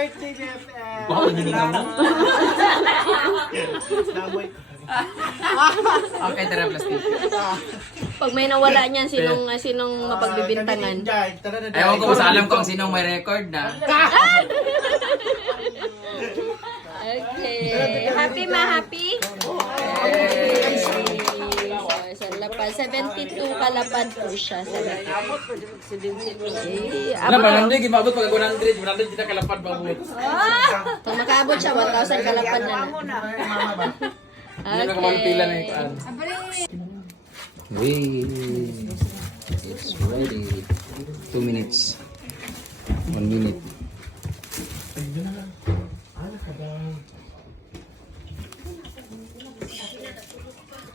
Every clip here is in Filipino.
birthday, BFF! Baka magiging mo. Okay, tara, plastic. Pag may nawala niyan, sinong mapagbibintangan? Ewan ko sa alam ko kung sinong may record na. Okay. Happy ma, happy? Okay. So, lapad. 72 kalapad po siya. 72. Ano ba, hindi, gimabot pag 100 kita kalapad ba mo? Pag makaabot siya, 1,000 kalapad na na. Hindi na kamalpila na ito. Wait. It's ready. 2 minutes. 1 minute.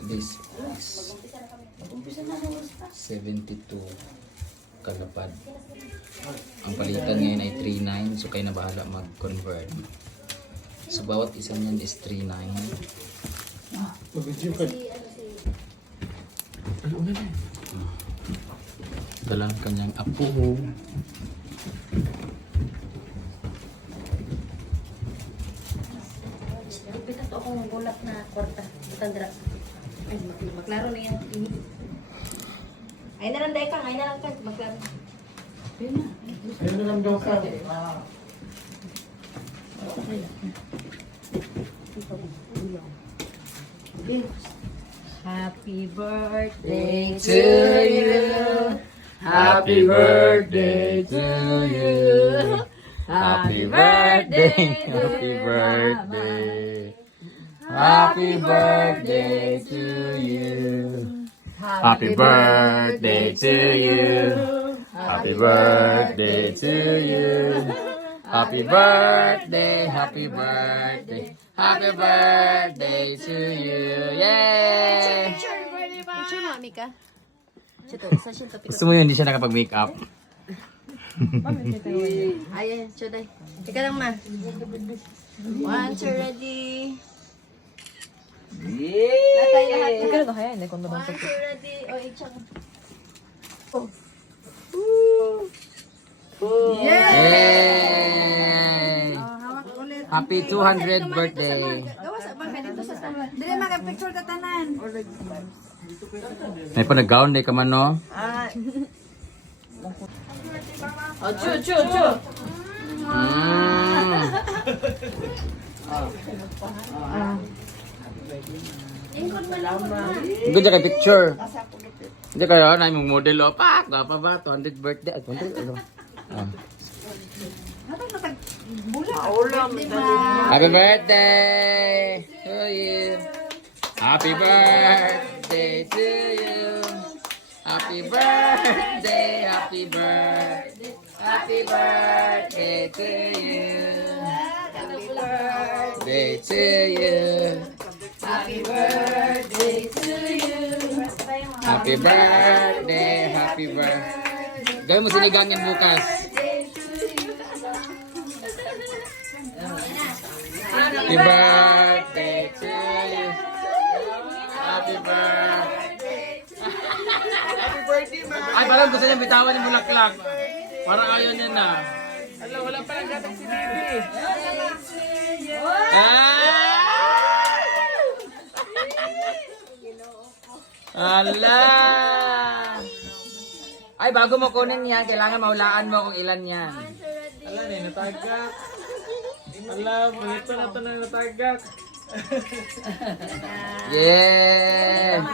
This is 72 kalapad. Ang palitan ngayon ay 39, so kayo na bahala mag-convert. So bawat isa niyan is 39. Dalang kanyang apo. Pita to akong gulat na kwarta. Tandra. Ay, maklaro na yan. Ay na lang dahil kang, ay na lang kang. Maklaro. Ayun na lang daw ka. Happy birthday To you. Happy birthday to you. Happy birthday. Happy birthday. Happy birthday to you. Happy birthday to you. Happy birthday to you. Happy birthday, happy birthday. Happy birthday to you. Yay! Picture mo, Mika. Chito, sa shinto pito. Gusto mo yun, hindi siya nakapag-make up. Ayan, chuday. Ika lang ma. 1, 2, ready. Natay lahat. Ika lang kaya, hindi ko naman. 1, 2, ready. O, ichang. Yay! Happy 200th birthday. Gawas, abang ka dito sa tama. Dili mag-picture ta tanan. May panag-gown day ka man, no? O, chu. Good ka picture. Hindi kayo, na yung model, o. Pak! Gapa ba? 200th birthday. At 200, ano? Ah. Happy birthday to you. Happy birthday to you. Happy birthday, happy birthday. Happy birthday to you. Happy birthday to you. Happy birthday to you. Happy birthday, happy birthday. Gawin mo sinigang yan bukas. Happy birthday to you. Happy birthday. Happy birthday, ma! Ay, parang gusto niya bitawan yung bulaklak. Parang ayaw niya na. Ala, wala pa lang gatong si Bibi. Ala! Ay, bago mo kunin yan, kailangan mahulaan mo kung ilan yan. Ala, natagak. Ala, malito na ito na natagak. Yeah!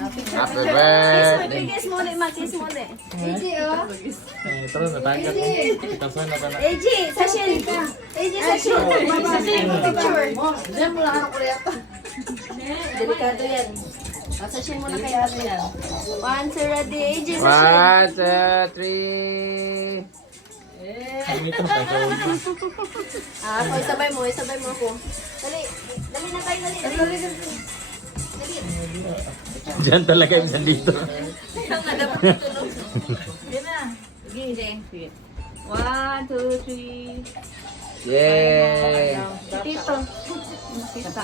Happy birthday! Kiss muna, mag-kiss muna. Ito na natagak. Kaso na pala. AJ, sashin. AJ, sashin. Picture. Delikado yan. Sashin muna kaya yan. 1, 2, ready. AJ, sashin. 1, 2, 3. Ito na tatawag mo. Ako, isabay mo ako. Dali na tayo, dali. Diyan talaga yung nandito. Ang nga dapat dito, no? Yan na. Sige. 1, 2, 3. Yay! Tito. Tita.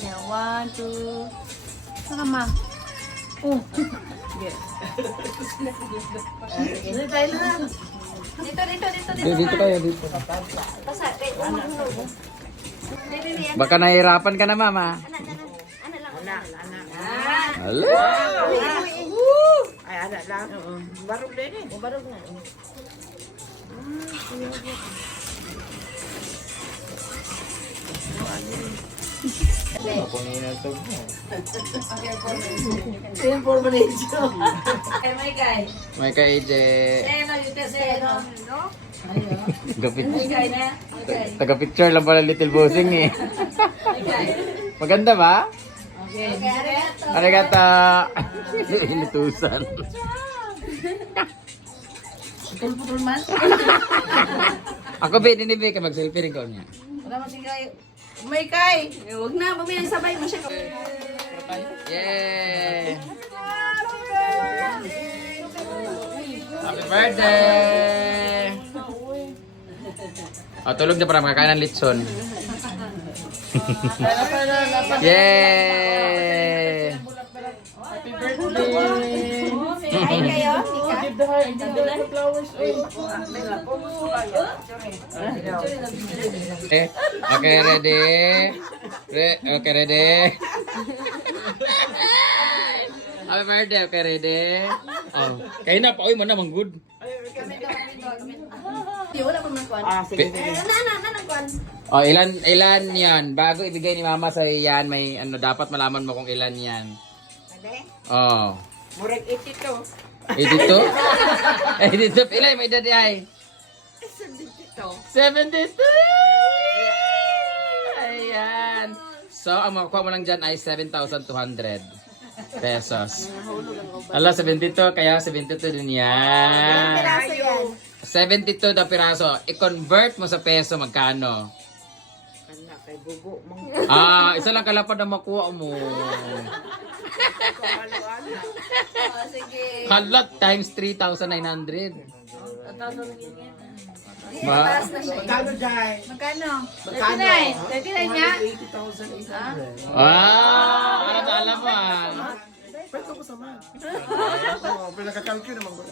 Yan, 1, 2. Saka ma. Oh. Sige. Dito tayo na. Dito. Dito kayo, dito. Basta, kahit umahulog. Baby, anak. Baka nahihirapan ka na, mama. Anak. Hala! Ay, anak lang. Barog din eh. Barog na. Ayun, 4 minutes. Kay may kay. May ka-AJ. Seno, dito seno. Gapit. May kay na. May kay. Taga-picture lang pala Little Bossing eh. May kay. Maganda ba? Okay, arigato. Arigata! Inutusan. Putol-putol man. Ako ba, hindi ba mag-selfie rin ko niya? Wala mo si Kay. May Kay. Huwag na, mamaya sabay mo siya. Yay! Happy birthday! Oh, tulog na para makakain ng litson. Yay! Happy birthday! Ay kayo, Mika. Give the heart, give the flowers. Okay, ready? Okay, ready? Happy birthday, okay, ready? Oh, kayo na, pauwi mo na, good. Di, wala pa man kuwan. Sige. Kuwan. Oh, ilan yan? Bago ibigay ni mama sa yan, may ano, dapat malaman mo kung ilan yan. Oh. Murag 82. Edito? Edito, ilan may edad ay? 72! Ayan. So, ang makukuha mo lang dyan ay 7,200 pesos. Ala, 72, kaya 72 din yan. Piraso yan. 72 na piraso. I-convert mo sa peso, magkano? Anak, kay bugo. Isa lang kalapad na makuha mo. Oh, sige. Halat times 3,900. Taas na siya. Magkano dyan? Magkano? Magkano? 39 niya? 80,000. Alam mo Pwede ko sa man. Pinaka-calculate naman ko.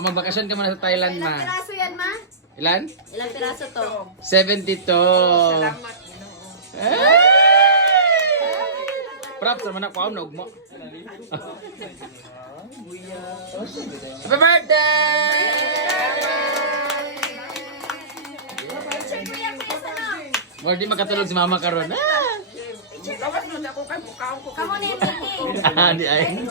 magbakasyon ka muna sa Thailand, Ilang ma. piraso yan, ma? Ilan? Ilang piraso to? 72. Salamat. Props, naman ako na ugmo. Happy birthday! Or di makatulog si mama karon. Lawas nun ako kay mukhaon ko. Kamu na yung meeting. Di ay.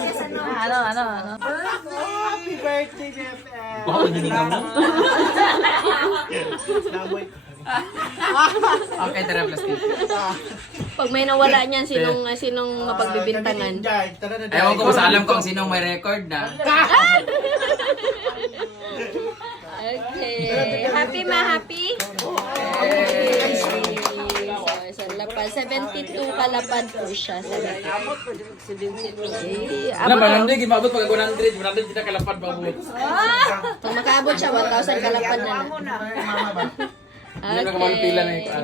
Ano? Happy birthday, BFF. Oh, hindi ka mo. Okay, tara plastic. Pag may nawala niyan, sinong mapagbibintangan? Ewan ko basta alam ko ang sinong may record na. Okay. Happy ma, happy? Okay. So, lapad. 72 kalapad po siya. 72. Ano ba nandig gimabot pag 100 kita kalapad pa mo. Pag makaabot siya, 1,000 kalapad na na. Hindi na kamang pila na ito.